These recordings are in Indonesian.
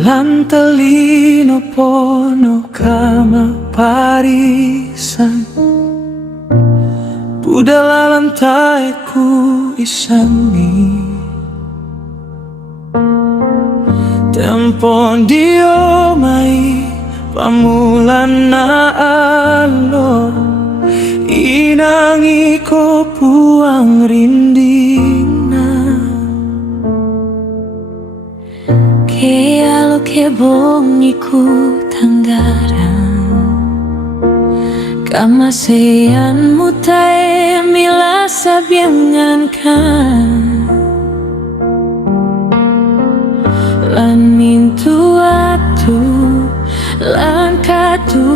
lan talino pono kama parisan, budala lantai ku isami. Tempon dio mai pamulan na alo, inangi ko puang rindina. Kaya lo ke bongi ku tanggaran, kamasean mutai mila sabiangan kan. Lan mintu atu lan katuangku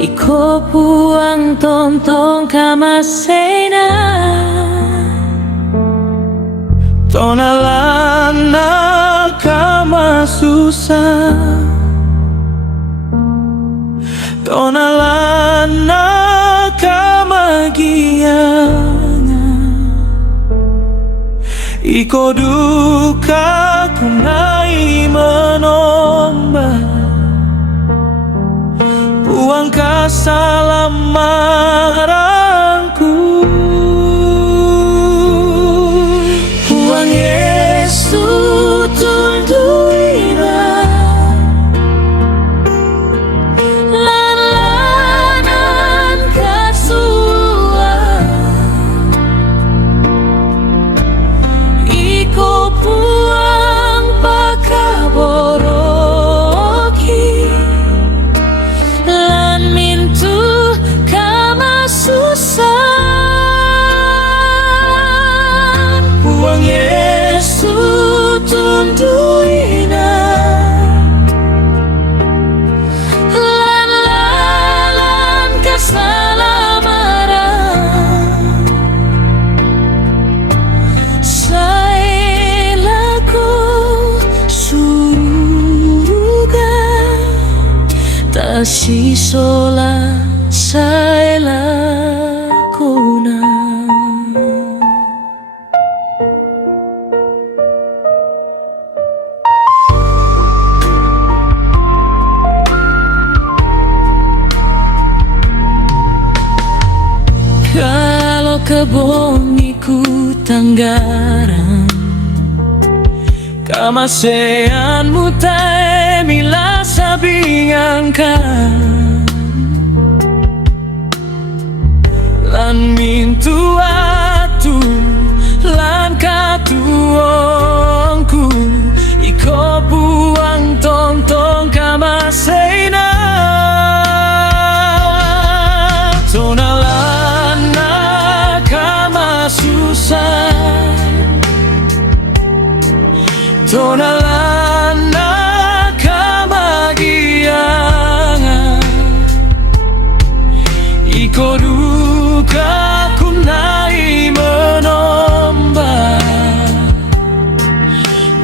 iko puang tontong kamasena. Tonalana kama susah, tonalana kama gianga, iko duka kunai menomba, puang kasalamaranku. Puang Yesus tunduina, lan kasua, iko puang pakaboroki, lan mintu kama susah. Puang Yesus tunduina, lan kasalamaran, sailaku suruga tasisola sailakuna. Kalau kebongiku tanggaran, kamasean mutai mila sabingankan, lan mintu atu lan katuongku iko buang tontong kamasena. Tonalana kama susah, tonalana kama gianga, iko duka kunai menomba,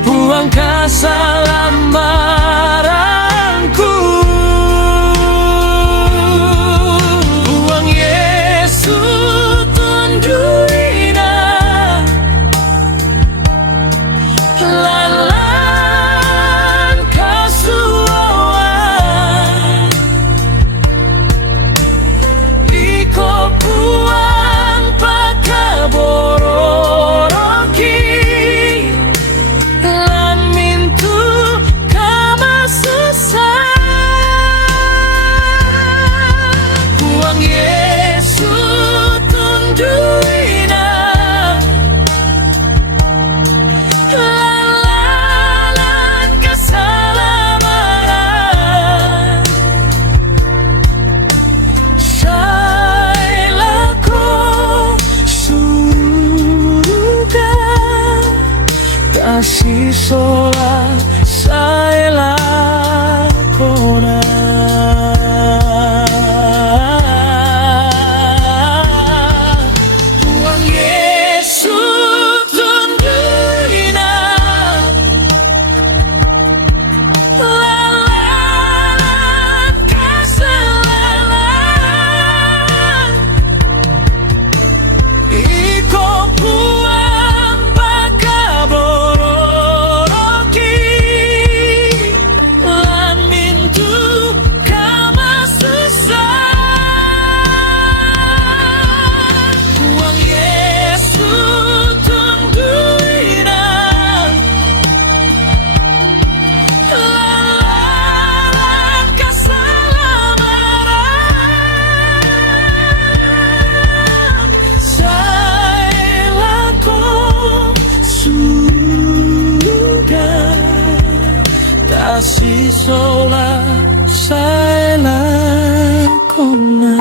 puang kasalamaranku. Puang Yesus tunduina, lan kasuawan, iko puang pakabororoki, lan mintu kama susah. Puang Yesus tunduina, lan kasalamaran, sailaku suruga tasisola sailakona. Puang Yesus tunduina, lan kasalaman, iko puang pakabororo. kasih sola sai la kona.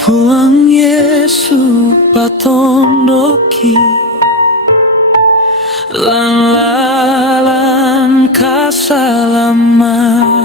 Puang Yesu patondoki lan kasalaman.